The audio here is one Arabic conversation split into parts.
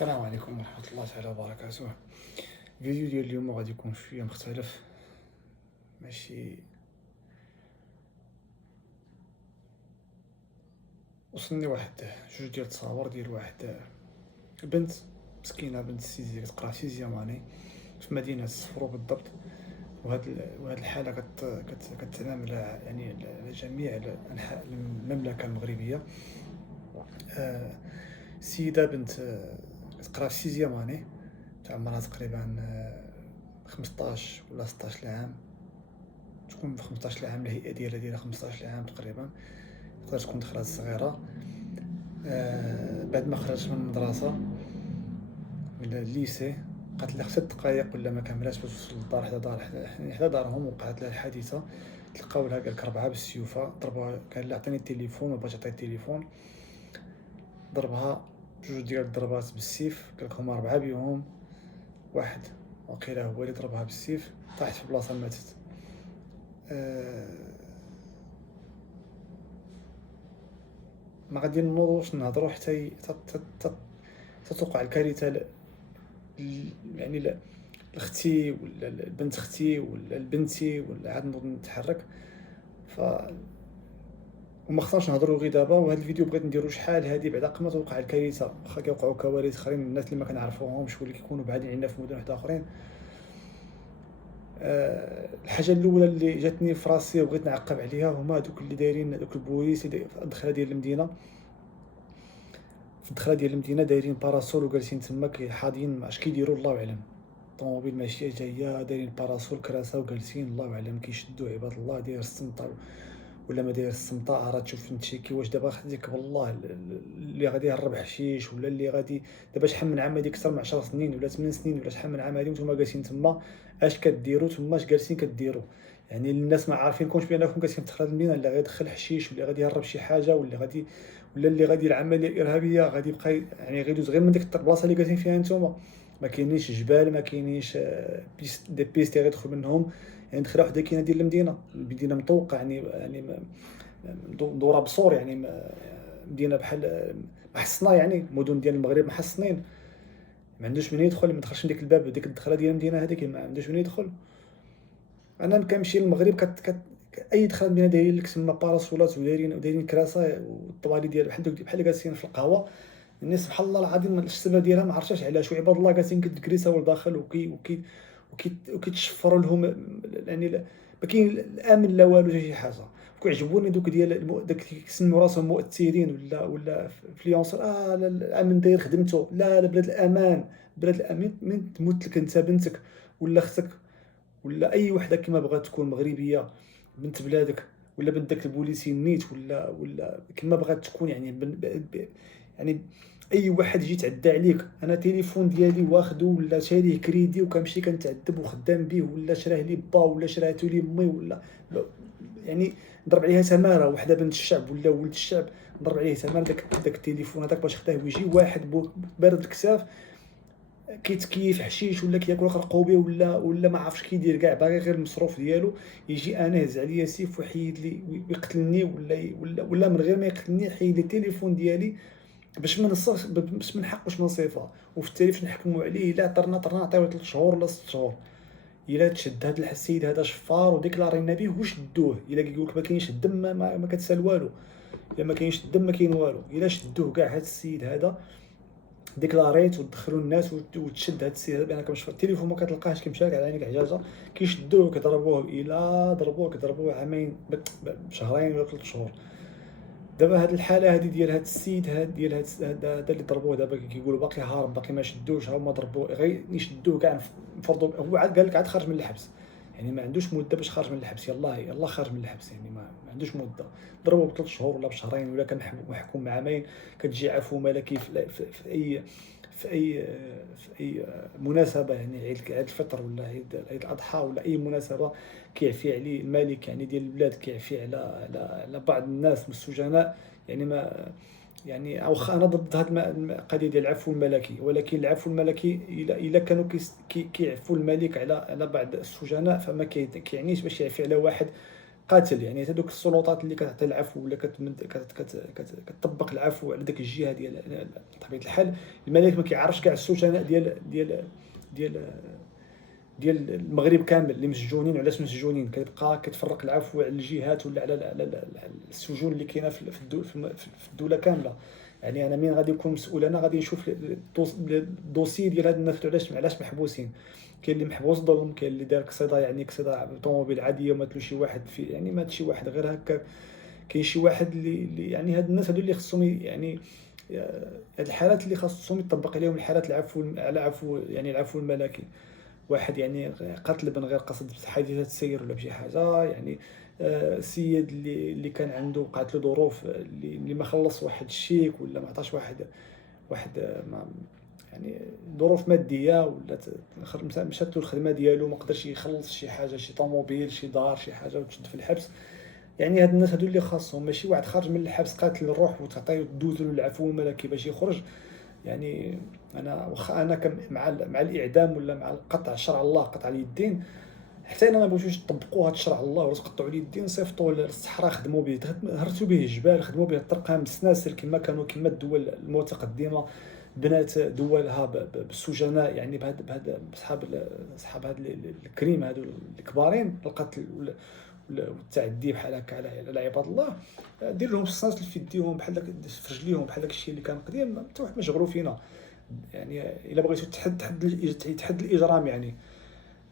السلام عليكم ورحمة الله تعالى وبركاته. الفيديو ديال اليوم غادي يكون شوية مختلف، ماشي وصلني واحد جوج ديال التصاور ديال واحد البنت مسكينة، بنت السيزيام كتقرا فيزياماني في مدينة صفرو بالضبط. وهاد الحالة كتعمم يعني على جميع أنحاء المملكة المغربية. سيدة بنت كتقرا في سيزياماني، عمرها تقريبا 15 ولا 16 عام، تكون في 15 عام. الهيئة ديالها 15 عام تقريبا، تقدر تكون دخلات صغيرة. بعد ما خرجت من المدرسة ولا الليسي، بقات لها 5 دقايق ولا ما كاملاش باش توصل للدار، حدا دارهم. وقعت لها الحادثة، تلقاو لها قالك 4 بالسيوفة، ضربوها. قال لها عطيني التليفون، مبغاش تعطيه التليفون، ضربها بجوج ديال الضربات بالسيف. قالك هما 4 بهم، واحد وقيلا هو اللي ضربها بالسيف، طاحت في بلاصة ماتت. ما غادي نوضوش نهضروا حتى توقع الكارثة يعني لختي ولا البنت اختي ولا البنتي، ولا عاد نوض نتحرك. ف وما خصناش نهضروا غير دابا. وهذا الفيديو بغيت نديرو شحال هادي بعدا قبل ما توقع الكارثه، واخا كيوقعوا كوارث اخرين الناس اللي ما كنعرفوهمش واللي كيكونوا بعادين عنا في مدن واحده اخرين. الحاجه الاولى اللي جاتني في راسي وبغيت نعقب عليها هما هذوك اللي دايرين، هذوك البوليس اللي في الدخله ديال المدينه، دايرين باراسول وجالسين تما حاضيين، ما عرفتش كيديروا، الله اعلم. طوموبيل ماشيه جايه، دايرين باراسول كراسه وجالسين، الله اعلم كيشدوا عباد الله. داير السمطه ولا ما داير السمطه، راه تشوف نتشيكي واش دابا خديك والله اللي غادي يهرب حشيش، ولا اللي غادي دابا شحال من عام هذيك اكثر من 10 سنين ولا 8 سنين ولا شحال من عام هذه وانتم جالسين تما. اش كديروا تما؟ اش جالسين كديروا؟ يعني الناس ما عارفينكمش بانكم جالسين في دخل المدينه، اللي غادي يدخل حشيش ولا غادي يهرب شي حاجه ولا اللي غادي العمليه الارهابيه غادي يبقى يعني غيدوز غير من ديك البلاصه اللي جالسين فيها نتوما. ما كاينينش جبال، ما كاينينش بيست يدخل منهم. يعني دخله وحده كاينه ديال المدينه مطوقه، يعني مدوره بصور، يعني مدينه بحال محصنه، يعني مدن ديال المغرب محصنين. ما عندوش من يدخل، ما دخلش من ديك الباب، ديك الدخله ديال المدينه هذيك ما عندوش من يدخل. انا كنمشي للمغرب اي دخله المدينه دايرين لك تما باراسولات ودايرين كراسه والطوالي ديال بحال جالسين في القهوه. الناس سبحان الله العظيم السبب ديالها ما عرفتش علاش، وعباد الله جالسين كتكريساو لداخل وكيتشفروا لهم. يعني ما كاين الامن لا والو حتى شي حاجه. كيعجبوني دوك ديال داك كيسموا راسهم مؤثرين ولا انفلونسر. لا الامن داير خدمته، لا بلاد الامان. بلاد الامان من تموت لك انت بنتك ولا اختك ولا اي وحده كما بغات تكون مغربيه، بنت بلادك، ولا بنت داك البوليسي نيت ولا كما بغات تكون، يعني يعني اي واحد يجي يتعدى عليك. انا تليفون ديالي واخدو ولا شاريه كريدي وكنمشي كنتعذب وخدام به، ولا شراه لي با ولا شراتو لي مي يعني نضرب عليها تماره. وحده بنت الشعب ولا ولد الشعب نضرب عليه تماره داك التليفون هذاك باش خداه، ويجي واحد بارد الكساف كيتكيف حشيش ولا كياكل قرقوبي ولا ما عرفش كيدير كاع، باغي غير المصروف ديالو، يجي انا يهز عليا سيف ويحيد لي ويقتلني ولا من غير ما يقتلني يحيد لي التليفون ديالي باش ما نصش، باش ما نحقوش من صفه. وفي التالي نحكموا عليه الا طرنا نعطيوه 3 شهور ولا 6 شهور. الا تشد هذا السيد هذا شفار وديكلارينا به وشدوه، الا كيقول لك ما كاينش الدم ما كتسال والو. الا ما كاينش الدم ما كاين والو. الا شدوه كاع هذا السيد هذا ديكلاريت ودخلوا الناس وتشد هاد السيد بانك مش التليفون ما كتلقاهش، كيمشي على عينيك حجاجه، كيشدوه كيضربوه الى كيضربوه عامين بشهرين ولا 3 شهور. دابا هاد الحاله هادي ديال هاد السيد ديال هذا اللي ضربوه دابا كيقولوا باقي هارب، باقي ما شدوش، ها هما ضربوه غير يشدوه كاع نفرضوا هو عاد قال لك عاد خارج من الحبس، يعني ما عندوش مده باش خارج من الحبس. يلاه خارج من الحبس، يعني ما عندوش مده. ضربوه ب3 شهور ولا بشهرين ولا كان محكوم بعامين. كتجي عفو ملكي في اي في اي مناسبه، يعني عيد الفطر ولا عيد الاضحى ولا اي مناسبه كيعفي عليه الملك، يعني ديال البلاد كيعفي على بعض الناس من السجناء. يعني ما يعني واخا انا ضد هذه القضيه ديال العفو الملكي، ولكن العفو الملكي الا كانوا كيعفوا الملك على بعض السجناء، فما كيعنيش باش يعفي على واحد قاتل. يعني هذوك السلطات اللي كتعطي العفو ولا كتطبق العفو على ديك الجهه ديال بطبيعه الحال الملك ما كيعرفش كاع السجناء ديال ديال المغرب كامل اللي مسجونين وعلاش مسجونين. كتبقى كتفرق العفو على الجهات ولا على السجون اللي كاينه في الدوله كامله. يعني انا مين غادي نكون مسؤول؟ انا غادي نشوف الدوسي ديال هاد الناس علاش محبوسين. كاين اللي محبوس ظلم، كاين اللي دار قصيده، يعني قصيده طوموبيل عاديه وماتلو شي واحد في، يعني مات شي واحد غير هكا. كاين شي واحد اللي يعني هاد الناس هادو اللي خصهم يعني هاد الحالات اللي خاصهم يطبق عليهم الحالات العفو على عفو، يعني العفو الملكي. واحد يعني قتل بن غير قصد حادثة سير ولا بشي حاجة، يعني سيد اللي كان عنده وقعت له ظروف اللي ما خلص واحد الشيك ولا ما عطاش واحد ما يعني ظروف ماديه، ولا مشات له الخدمه ديالو ما قدرش يخلص شي حاجه، شي طوموبيل، شي دار، شي حاجه، وتشد في الحبس. يعني هاد الناس هادو اللي خاصهم، ماشي واحد خارج من الحبس قاتل الروح وتعطيه دوز له العفو الملكي باش يخرج. يعني انا واخا انا مع الاعدام ولا مع قطع شرع الله، قطع اليدين، حتى انا ما بغيتوش تطبقوا هذا الشرع الله وتقطعوا اليدين، صيفطوا للصحراء، خدموا به، هرسوا به الجبال، خدموا به الطرقان بالسناسل كما الدول المتقدمه بنات دولها بالسجناء، يعني بهذا اصحاب هذا الكريم هذو الكبارين، القتل والتعدي بحال هكا على عباد الله. دير لهم السناسل في يديهم بحال داك، في رجليهم بحال داك الشيء اللي كان قديم، حتى واحد ما يشغلوا فينا. يعني الا بغيتو تحد الاجرام يعني.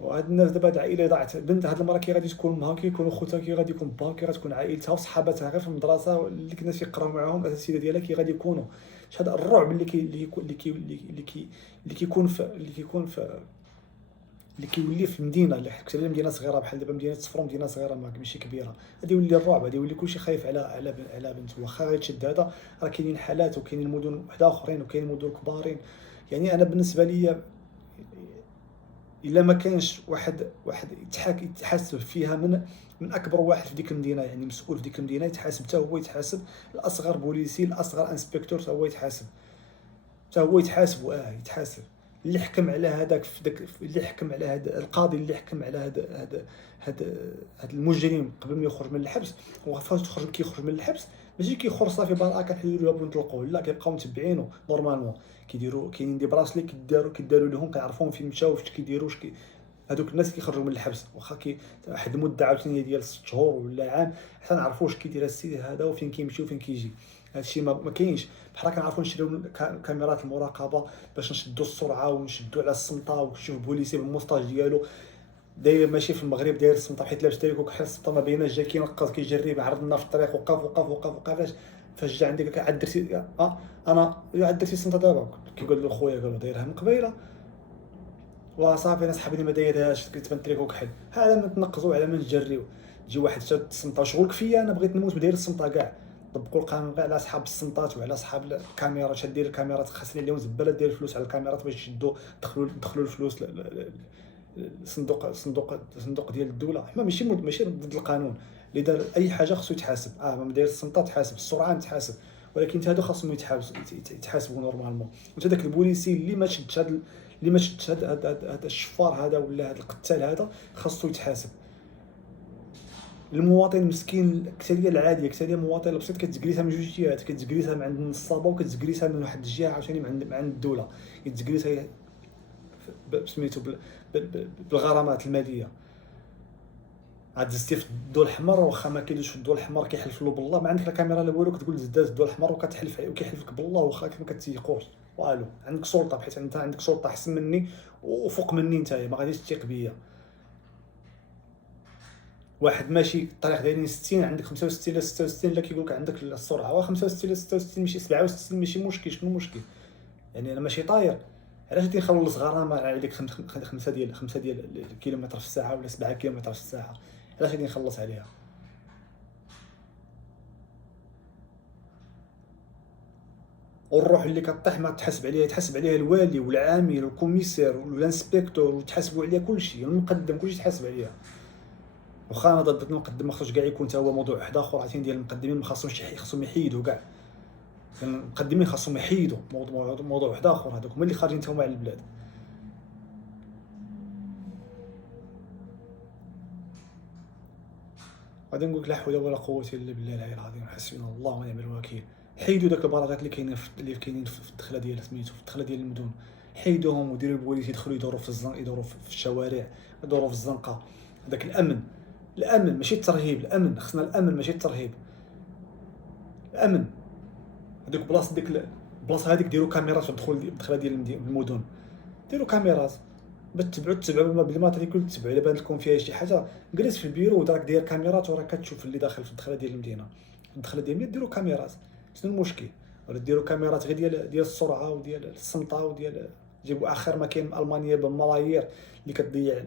وهاد الناس دابا هاد العائله ضاعت، بنت هاد المراه كي غادي تكون امها، كيكونوا خوتها، كي غادي يكون باها، كي غتكون عائلتها وصحاباتها غير في المدرسه اللي كنا تيقراو معاهم الاساتذه ديالها كي غادي يكونوا. هذا الرعب اللي كيكون في اللي كيولي في المدينه، اللي حكيت على مدينه صغيره بحال دابا مدينه صفر، مدينه صغيره ماشي كبيره، غادي يولي الرعب، غادي يولي كلشي خايف على بنته. واخا غيتشد هذا، راه كاينين حالات وكاينين مدن وحده اخرين وكاينين مدن كبارين. يعني انا بالنسبه لي الا ما كانش واحد يتحاسب فيها من اكبر واحد في ديك المدينه، يعني مسؤول في ديك المدينه، يتحاسب حتى هو، يتحاسب الاصغر بوليسي، الاصغر انسبكتور حتى هو يتحاسب، حتى هو يتحاسب، يتحاسب. اللي حكم على هذاك في داك، اللي حكم على هذا القاضي، اللي حكم على هذا المجرم قبل ما يخرج من الحبس، هو فاش كيخرج من الحبس ماشي كيخرج صافي براءه كنحلوا له ونطلقوه، لا، كيبقاو متبعينه نورمالمون. كيديروا كاينين دي براسلي كيداروا لهم، كيعرفوهم فين مشاو، واش كيديروا، هذوك الناس كيخرجوا من الحبس واخا واحد المده عاوتاني ديال 6 شهور ولا عام، حتى نعرفوا واش كيدير السيد هذا وفين كيمشي وفين كيجي. هادشي ما كاينش. بحال كنعرفوا نشريو كاميرات المراقبه باش نشدوا السرعه ونشدوا على السمطه، وكتشوف بوليسي بالموستاج ديالو داير ماشي في المغرب داير السمطه حيت لابس تاريك وكحل السمطه ما بيناش، جا كينقص كيجري عرض لنا في الطريق، وقف فاش جا عندك عاد درتي انا عاد درتي السمطه دابا، كيقول له خويا، قال له دايرها من قبيله وصافي، انا صاحبي ما دايرهاش، كتبان تريك وكحل، هذا ما تنقزوا على ما نجريو. تجي واحد شاد السمطه، شغلك فيا انا بغيت نموت بداير السمطه كاع. طبقوا القانون كاع على اصحاب السمطات وعلى اصحاب الكاميرات، شاد دير الكاميرات خاصني عليهم زباله، دير الفلوس على الكاميرات باش يشدوا دخلوا الفلوس صندوق ديال الدوله. حنا ماشي ضد القانون، اللي دار اي حاجه خصو يتحاسب. ما داير السمطه تحاسب، السرعه تحاسب، ولكن هادو خاصهم يتحاسبوا نورمالمون. وتا داك البوليسي اللي ما شدش هذا الشفار هذا ولا هذا القتال هذا خاصو يتحاسب. المواطن المسكين، الكتاليه العاديه، الكتاليه المواطن البسيط، كتجلسها من جوج جهات، كتجلسها من عند النصابه وكتجلسها من واحد الجهه عاوتاني من عند الدوله، كتجلسها سميتو بالغرامات الماليه. عاد دزتي في الضوء الاحمر، واخا ما كيدوش في الضوء الاحمر كيحلف له بالله، ما عندك لا كاميرا لا والو، كتقول داز الضوء الاحمر وكتحلف عليه وكيحلف لك بالله، واخا ما كتيقوش والو. عندك سلطه، بحيث انت عندك سلطه احسن مني وفوق مني، نتايا ما غاديش تثيق بيا. واحد ماشي الطريق دايرين 60، عندك 65 لا 66، لا كيقول لك عندك السرعه، وا 65 لا 66 ماشي 67 ماشي مشكل. شنو المشكل؟ يعني انا ماشي طاير، علاش غادي نخلص غرامه على ديك 5 ديال الكيلومتر في الساعه ولا 7 كيلومتر في الساعه؟ علاش غادي نخلص عليها؟ والروح اللي كطيح ما تحسب عليها، يتحسب عليها الوالي والعامل والكوميسير والانسبكتور، وتحاسبوا عليها كلشي، المقدم كلشي يتحاسب عليها. واخا انا ضد المقدم، ما خصوش كاع يكون حتى هو موضوع واحد اخر عاوتاني ديال المقدمين، ما خاصهمش خصهم يحيدوا كاع المقدمين، خاصهم يحيدوا موضوع واحد اخر، هذوك هما اللي خارجين حتى هما على البلاد. غادي نقول لك لا حول ولا قوة إلا بالله العلي العظيم، حسبنا الله ونعم الوكيل. حيدوا داك البلاغات اللي كاينين في الدخلة ديال سميتو، في الدخلة ديال المدن، حيدوهم وديروا البوليس يدخلوا يدوروا في يدوروا في الشوارع، يدوروا في الزنقة. هذاك الأمن، الأمن ماشي الترهيب، الأمن خصنا الأمن ماشي الترهيب. الأمن هذوك بلاصة ديك البلاصة هذيك ديروا كاميرات في الدخلة ديال المدن، ديروا كاميرات باش تتبعوا بلا ما تريكول تتبعوا الا بان لكم فيها شي حاجه. جلس في البيرو ودراك داير كاميرات وراك كتشوف اللي داخل في الدخله ديال المدينه. الدخله ديال المدينه ديروا كاميرات، شنو المشكل؟ ولا ديروا كاميرات غير ديال السرعه وديال الصمته وديال جيبوا اخر ما كاين المانيا بالملايير اللي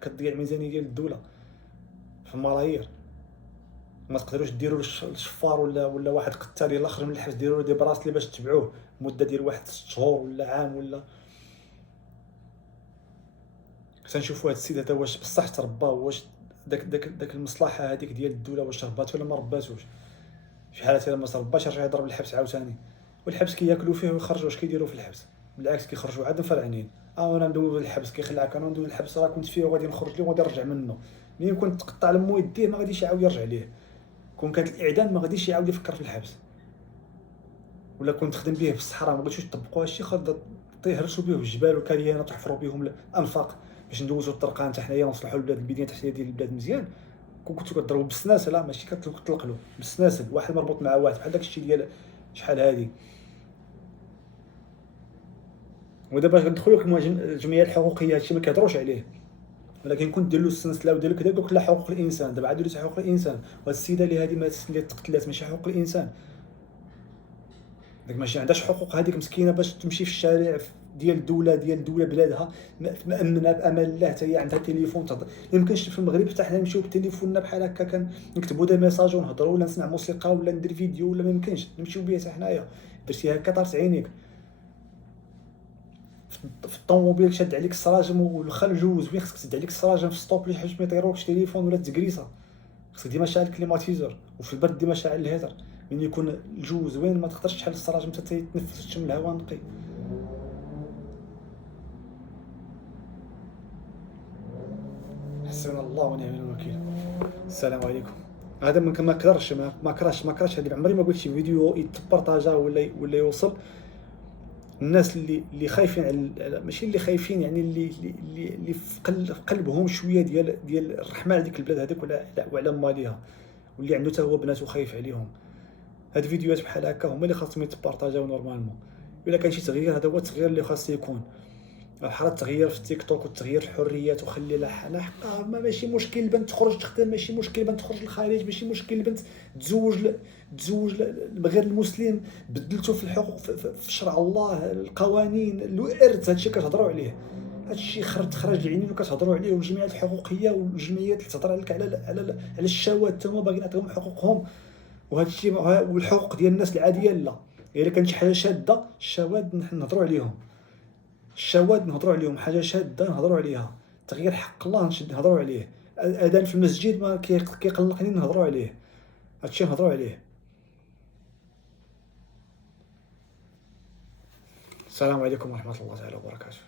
كتضيع الميزانيه ديال الدوله في الملايير. ما تقدروش ديروا للشفار ولا واحد قتال يلا خرج من الحبس ديروا له دي براسلي باش تتبعوه مده ديال واحد 6 شهور ولا عام ولا. تنشوفوا هاد السيد هذا واش بصح تربى، واش داك المصلحه هذيك ديال الدوله واش ربات ولا ما رباتوش. في حالات الا ما ترباش رجع يضرب الحبس عاوتاني، والحبس كياكلوا فيه ويخرجوا. اش كيديروا في الحبس؟ بالعكس كيخرجوا عاد مفرعنين. انا ندوز الحبس كيخلعك، انا ندوز الحبس راه كنت فيه وغادي نخرج ليه وغادي نرجع منه. ملي كنت تقطع لمو يديه ما غاديش يعاود يرجع ليه. كون كانت الاعدام ما غاديش يعاود يفكر في الحبس. ولا كنت تخدم به في الصحراء ما بغيتوش تطبقوا هادشي، خاص تيهرسوا به في الجبال والكريانات وتحفروا بهم الانفاق باش ندوزوا الطرقان حتى حنايا نصلحوا البلاد البنيه التحتيه ديال البلاد مزيان. كون كنتو كضربوا بالسناسل، لا ماشي كتطلقلو بالسناسل، واحد مربوط مع واحد بحال داكشي ديال شحال هادي. ودابا غندخلوا لك الجمعيات الحقوقيه، هادشي ما كيهضروش عليه، ولكن كنت دير له السنسله ودير له كذا قلت لا حقوق الانسان. دابا عاد ولات حقوق الانسان، وهاد السيده اللي هادي اللي تقتلات ماشي حقوق الانسان. داك ماشي عندهاش حقوق هذيك مسكينه باش تمشي في الشارع ديال الدوله بلادها مامنه بامان الله. حتى هي عندها تليفون تهضر. ما يمكنش في المغرب حتى حنا نمشيو بتليفوننا بحال هكا كنكتبوا دي ميساج ونهضروا ولا نسمع موسيقى ولا ندير فيديو، ولا ما يمكنش نمشيو بيه حتى حنايا. درتي هكا طارت عينيك في الطوموبيل، شاد عليك السراجم والخل جوز وين خصك تسد عليك السراجم في ستوب لي حيت ما يطيروكش تليفون ولا تكريسه. خصك ديما شاعل الكليماتيزور، وفي البرد ديما شاعل الهيتر. من يكون الجو زوين ما تقدرش تحل السراجم حتى يتنفس تشم الهواء نقي. حسبنا الله ونعم الوكيل. السلام عليكم. هذا من ما كرهش هذه. عمري ما قلت شي فيديو يتبارطاجا ولا يوصل الناس اللي خايفين على ماشي اللي خايفين، يعني اللي في قلبهم شويه ديال الرحمه على ديك البلاد هذيك وعلى ماليها، واللي عنده حتى هو بنات وخايف عليهم. هاد الفيديوهات بحال هكا هما اللي خاصهم يتبارطاجاو نورمالمون. الا كان شي تغيير هذا هو التغيير اللي خاص يكون. بحال التغيير في التيك توك والتغيير الحريات وخلي لها حقها. ماشي مشكل البنت تخرج تخدم، ماشي مشكل البنت تخرج للخارج، ماشي مشكل البنت تزوج بغير المسلم. بدلتو في الحقوق في شرع الله القوانين الارث. هادشي كتهضروا عليه، هادشي خرج العينين وكتهضروا عليه. والجمعيات الحقوقيه والجمعيات اللي تهضر لك على الشواذ حتى هما باغيين يعطيهم حقوقهم. وهذا الشيء والحقوق ديال الناس العاديه لا. الا كانت شي حاجه شاده الشواذ نهضروا عليهم، الشواذ نهضروا عليهم. حاجه شاده نهضروا عليها. تغيير حق الله نهضروا عليه. الاذان في المسجد ما كيقلقني نهضروا عليه. هادشي نهضروا عليه. السلام عليكم ورحمه الله تعالى وبركاته.